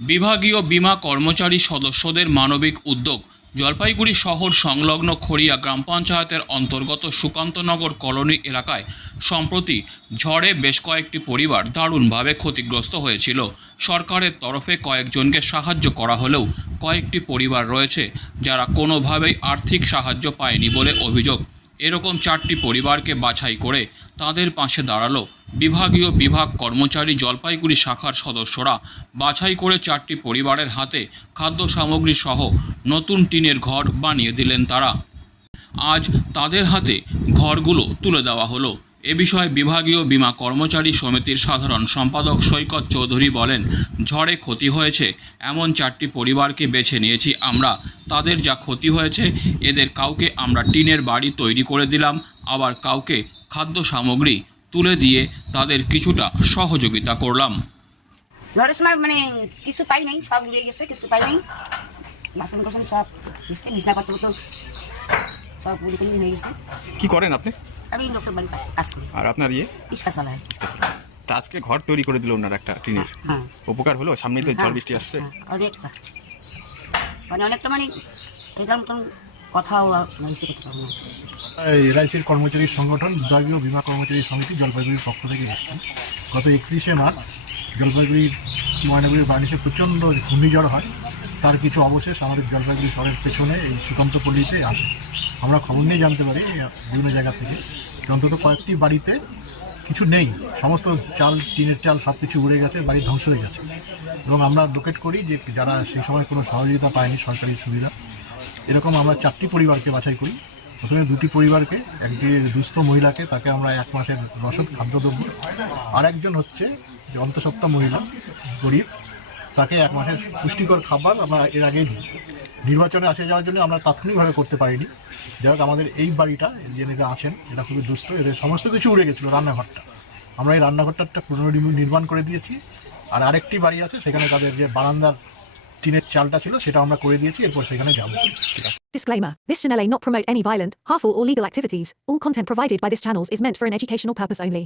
বিভাগীয় বীমা কর্মচারী সদস্যদের মানবিক উদ্যোগ। জলপাইগুড়ি শহর সংলগ্ন খড়িয়া গ্রাম পঞ্চায়েতের অন্তর্গত সুকান্তনগর কলোনি এলাকায় সম্প্রতি ঝড়ে বেশ কয়েকটি পরিবার দারুণভাবে ক্ষতিগ্রস্ত হয়েছিল। সরকারের তরফে কয়েকজনকে সাহায্য করা হলেও কয়েকটি পরিবার রয়েছে যারা কোনোভাবেই আর্থিক সাহায্য পায়নি বলে অভিযোগ। এরকম চারটি পরিবারকে বাছাই করে তাদের পাশে দাঁড়াল বিভাগীয় বিভাগ কর্মচারী জলপাইগুড়ি শাখার সদস্যরা। বাছাই করে চারটি পরিবারের হাতে খাদ্য সামগ্রী সহ নতুন টিনের ঘর বানিয়ে দিলেন তারা। আজ তাদের হাতে ঘরগুলো তুলে দেওয়া হলো। এ বিষয়ে বিভাগীয় বীমা কর্মচারী সমিতির সাধারণ সম্পাদক সৈকত চৌধুরী বলেন ঝড়ে ক্ষতি হয়েছে এমন চারটি পরিবারকে বেছে নিয়েছি আমরা। তাদের যা ক্ষতি হয়েছে এদের কাউকে আমরা টিনের বাড়ি তৈরি করে দিলাম আবার কাউকে খাদ্য সামগ্রী তুলে দিয়ে তাদের কিছুটা সহযোগিতা করলাম। ঝড়ের সময় মানে কিছু পাই নাই সব উড়ে গেছে কিছু পাই নাই। বাসন কোসন সব সব উড়ে হয়ে গেছে। কি করেন আপনি? আমি লোকের বাড়ি কাজ কাজ করি। আর আপনার ইয়ে? রিক্সা তা আজকে ঘর তৈরি করে দিল ওনার একটা টিনের। হ্যাঁ উপকার হলো? সামনেই তো ঝড় বৃষ্টি আসছে। হ্যাঁ, অনেকটা। মানে অনেকটা মানে এটার মতন কথাও মানুষে করতে পারব না। এলআইসির কর্মচারী সংগঠন বিভাগীয় বীমা কর্মচারী সমিতি জলপাইগুড়ির পক্ষ থেকে এসেছেন গত একত্রিশে মার্চ জলপাইগুড়ির ময়নাগুড়ির বাণিজ্যে প্রচণ্ড ঘূর্ণিঝড় হয়। তার কিছু অবশেষ আমাদের জলপাইগুড়ি শহরের পেছনে এই সুকান্তপল্লীতে আসে। আমরা খবর নিয়ে জানতে পারি বিভিন্ন জায়গা থেকে। অন্তত কয়েকটি বাড়িতে কিছু নেই। সমস্ত চাল, টিনের চাল সব কিছু উড়ে গেছে, বাড়ি ধ্বংস হয়ে গেছে। এবং আমরা লোকেট করি যে যারা সেই সময় কোনো সহযোগিতা পায়নি সরকারি সুবিধা, এরকম আমরা চারটি পরিবারকে বাছাই করি। প্রথমে দুটি পরিবারকে একটি দুস্থ মহিলাকে, তাকে আমরা এক মাসের রসদ খাদ্যদ্রব্য আর একজন হচ্ছে যে অন্তঃসত্ত্বা মহিলা, গরিব, তাকে এক মাসের পুষ্টিকর খাবার আমরা এর আগেই দিই। নির্বাচনে আসে যাওয়ার জন্য আমরা তাৎক্ষণিকভাবে করতে পারিনি। যাই আমাদের এই বাড়িটা যে এরা আছেন এরা খুবই দুস্থ। এদের সমস্ত কিছু উড়ে গেছিল রান্নাঘরটা। আমরা এই রান্নাঘরটা একটা পুনর্নির্মাণ করে দিয়েছি। আর আরেকটি বাড়ি আছে সেখানে তাদের যে বারান্দার টিনের চালটা ছিল সেটা আমরা করে দিয়েছি এরপর সেখানে যাব। Disclaimer This channel may not promote any violent, harmful, or legal activities. All content provided by this channel is meant for an educational purpose only.